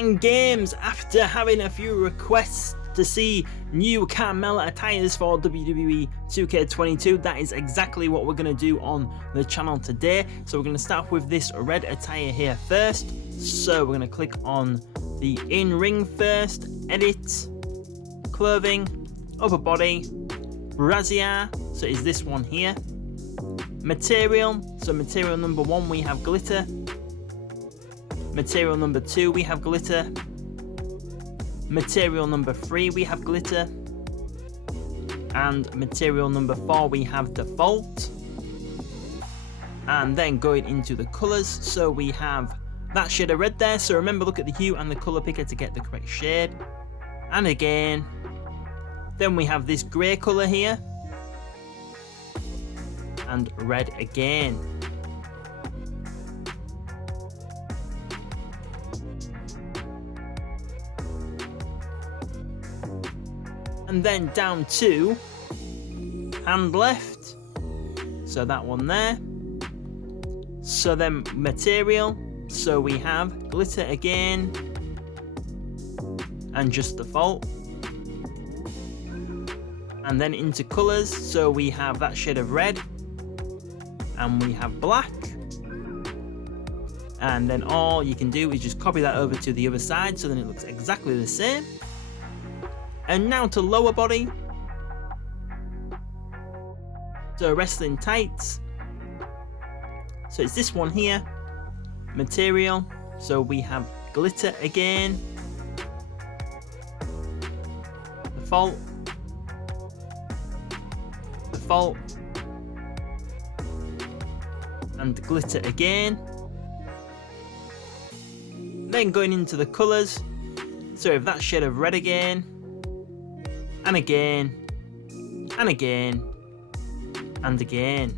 TheMan Games, after having a few requests to see new Carmella attires for WWE 2K22, that is exactly what we're going to do on the channel today. So we're going to start with this red attire here first. So we're going to click on the in-ring first, edit, clothing, upper body, brassiere, so is this one here. Material, so material number 1 we have glitter. Material number 2 we have glitter. Material number 3 we have glitter. And material number 4 we have default. And then going into the colours, so we have that shade of red there, so remember, look at the hue and the colour picker to get the correct shade. And again, then we have this grey colour here. And red again. And then down to hand left, so that one there. So then material, so we have glitter again and just default. And then into colours, so we have that shade of red and we have black. And then all you can do is just copy that over to the other side, so then it looks exactly the same. And now to lower body. So wrestling tights. So it's this one here. Material. So we have glitter again. Default. Default. And glitter again. Then going into the colours. So if that shade of red again. And again, and again, and again.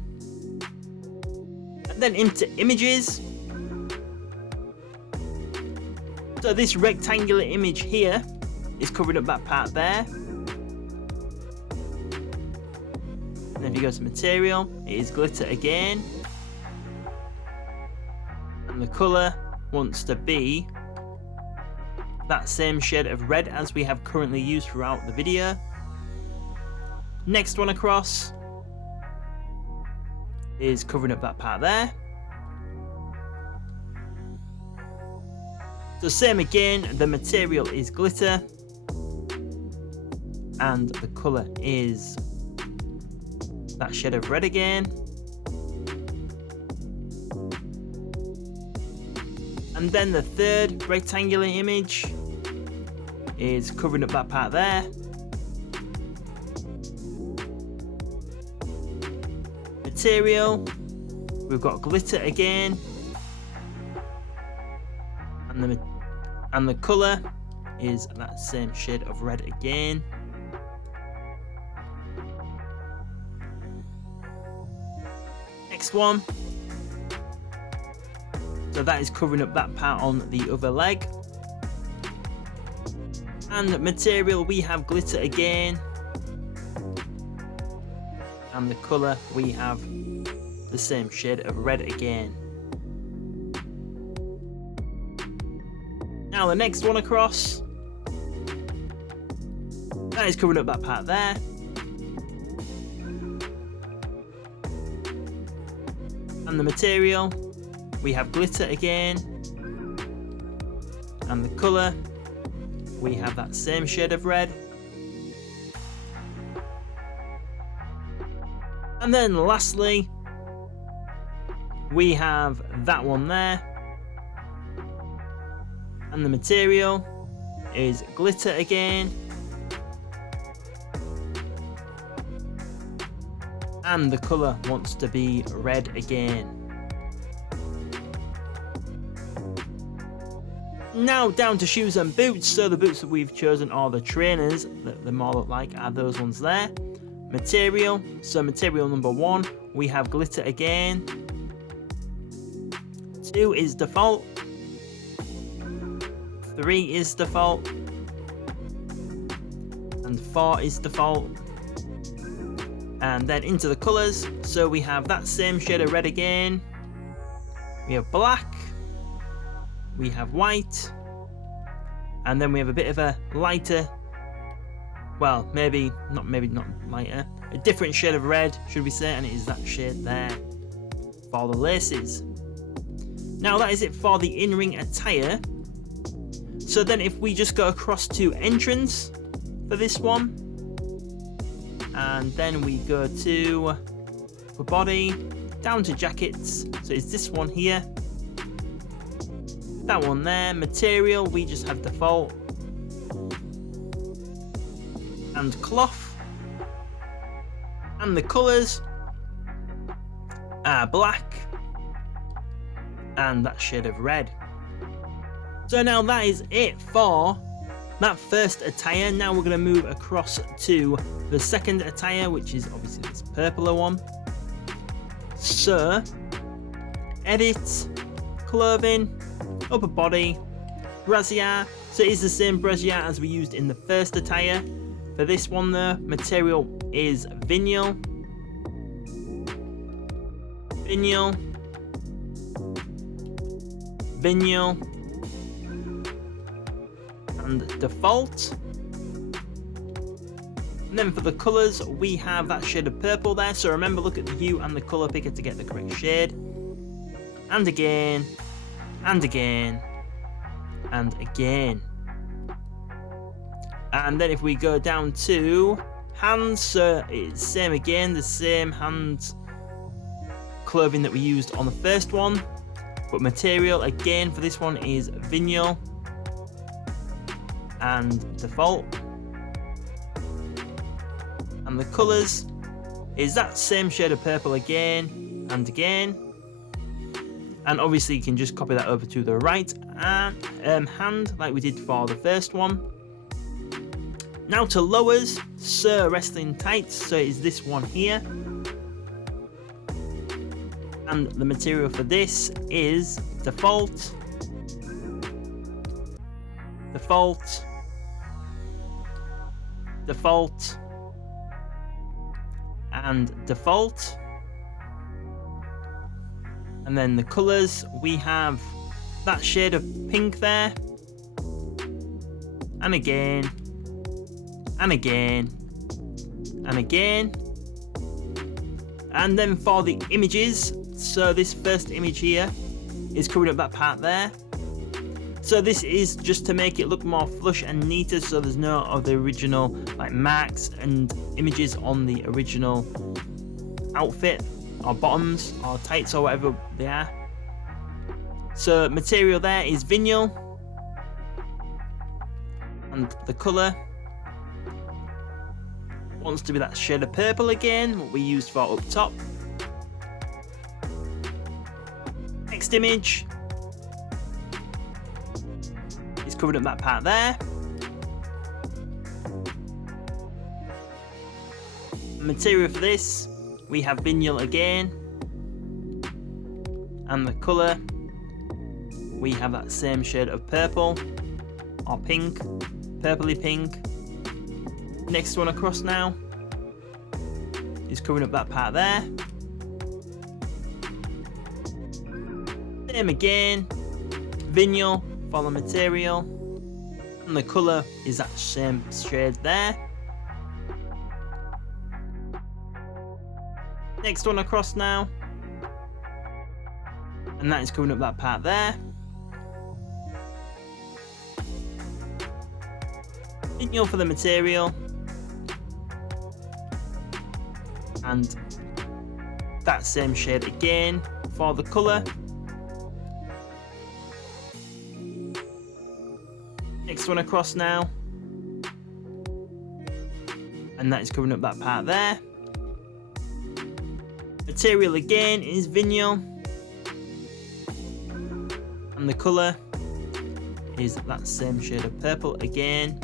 And then into images. So this rectangular image here is covering up that part there. And if you go to material, it is glitter again. And the colour wants to be that same shade of red as we have currently used throughout the video. Next one across is covering up that part there. So same again, the material is glitter and the colour is that shade of red again. And then the third rectangular image is covering up that part there. Material, we've got glitter again. And the colour is that same shade of red again. Next one. So that is covering up that part on the other leg. And material, we have glitter again. And the colour, we have the same shade of red again. Now the next one across. That is covering up that part there. And the material, we have glitter again, and the colour, we have that same shade of red. And then lastly, we have that one there, and the material is glitter again, and the colour wants to be red again. Now down to shoes and boots. So the boots that we've chosen are the trainers that the more look like are those ones there. Material, so material number 1 we have glitter again. 2 is default. 3 is default. And 4 is default. And then into the colours, so we have that same shade of red again. We have black. We have white, And then we have a bit of a lighter, well, maybe not lighter, a different shade of red, should we say, and it is that shade there for the laces. Now that is it for the in-ring attire. So then if we just go across to entrance for this one, and then we go to for body, down to jackets, so it's this one here, that one there. Material, we just have default, and cloth, and the colours are black and that shade of red. So now that is it for that first attire. Now we're going to move across to the second attire, which is obviously this purpler one. So edit, clothing, upper body, brassiere. So it is the same brassiere as we used in the first attire. For this one though, material is vinyl, vinyl, vinyl, and default. And then for the colours, we have that shade of purple there. So remember, look at the hue and the colour picker to get the correct shade. And again, and again, and again. And then if we go down to hands, so it's same again, the same hand clothing that we used on the first one. But material again for this one is vinyl and default. And the colours is that same shade of purple again and again. And obviously you can just copy that over to the right and hand like we did for the first one. Now to lowers, so wrestling tights, so it's this one here. And the material for this is default, default, default, and default. And then the colours, we have that shade of pink there, and again, and again, and again. And then for the images, so this first image here is covering up that part there. So this is just to make it look more flush and neater, so there's no of the original like marks and images on the original outfit or bottoms or tights or whatever they are. So material there is vinyl, and the colour wants to be that shade of purple again, what we used for up top. Next image is covering up that part there. Material for this, we have vinyl again, and the colour, we have that same shade of purple or pink, purpley pink. Next one across now is covering up that part there. Same again, vinyl for the material, and the colour is that same shade there. Next one across now, and that is covering up that part there. Vinyl for the material, and that same shade again for the colour. Next one across now, and that is covering up that part there. Material again is vinyl, and the colour is that same shade of purple again.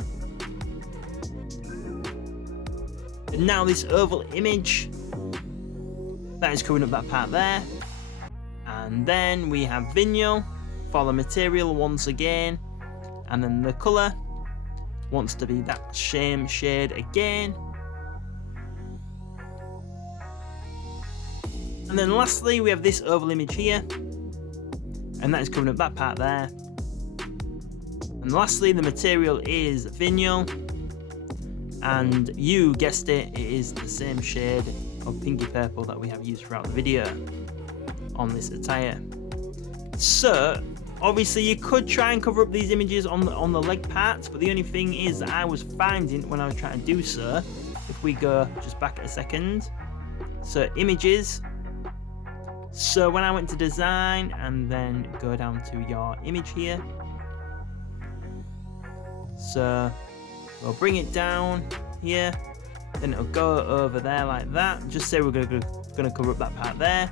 And now this oval image, that is covering up that part there. And then we have vinyl for the material once again, and then the colour wants to be that same shade again. And then lastly we have this oval image here, and that is covering up that part there. And And lastly, the material is vinyl, and you guessed it, it is the same shade of pinky purple that we have used throughout the video on this attire. So obviously you could try and cover up these images on the leg parts, but the only thing is that I was finding when I was trying to do so, if we go just back a second, so images, so when I went to design and then go down to your image here, so we'll bring it down here, then it'll go over there like that. Just say we're gonna cover up that part there.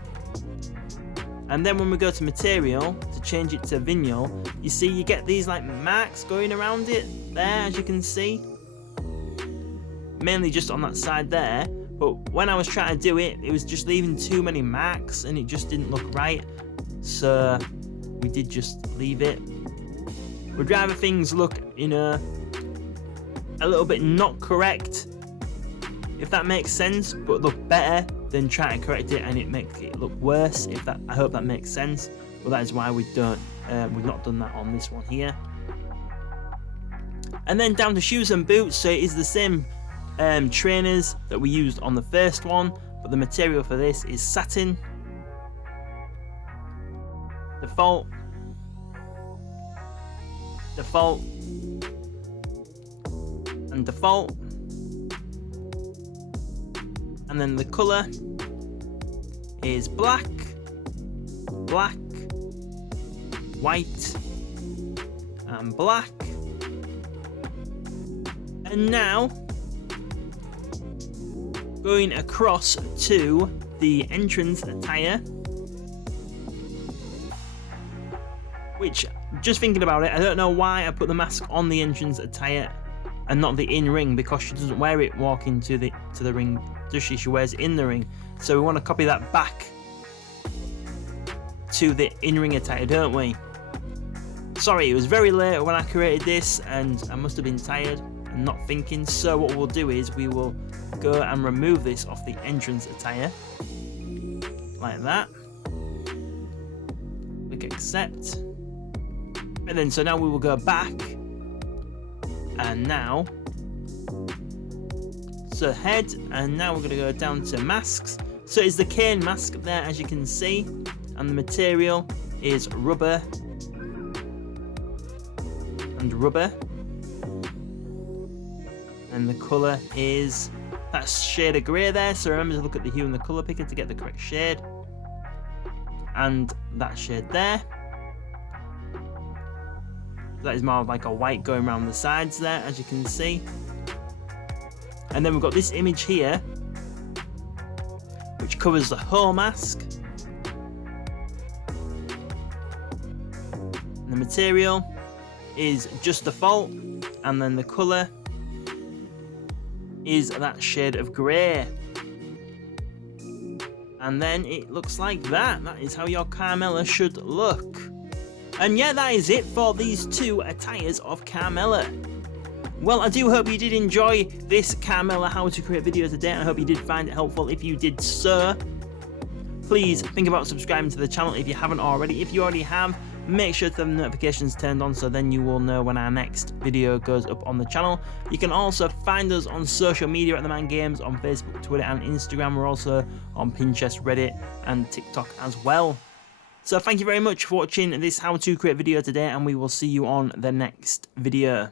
And then when we go to material to change it to vinyl, you see you get these like marks going around it there, as you can see. Mainly just on that side there. But when I was trying to do it, it was just leaving too many marks and it just didn't look right. So we did just leave it. We'd rather things look, you know, a little bit not correct, if that makes sense, but look better than trying to correct it and it makes it look worse. If that, I hope that makes sense. Well, that is why we've not done that on this one here. And then down to shoes and boots. So it is the same trainers that we used on the first one, but the material for this is satin, default, and default. And then the colour is black, white, and black. And now going across to the entrance attire, which, just thinking about it, I don't know why I put the mask on the entrance attire and not the in-ring, because she doesn't wear it walking to the ring, does she? She wears it in the ring. So we want to copy that back to the in-ring attire, don't we? Sorry, it was very late when I created this and I must have been tired and not thinking. So what we'll do is we will go and remove this off the entrance attire like that. Click accept. And then so now we will go back, and now so head, and now we're going to go down to masks. So it's the cane mask there, as you can see, and the material is rubber and rubber, and the colour is that shade of grey there. So remember to look at the hue and the colour picker to get the correct shade, and that shade there. That is more like a white going around the sides there, as you can see. And then we've got this image here, which covers the whole mask. And the material is just default, and then the colour is that shade of grey. And then it looks like that. That is how your Carmella should look. And yeah, that is it for these two attires of Carmella. Well, I do hope you did enjoy this Carmella how to create video today, and I hope you did find it helpful. If you did so, please think about subscribing to the channel if you haven't already. If you already have, make sure to have the notifications turned on, so then you will know when our next video goes up on the channel. You can also find us on social media at TheMan Games on Facebook, Twitter and Instagram. We're also on Pinterest, Reddit and TikTok as well. So thank you very much for watching this how to create video today, and we will see you on the next video.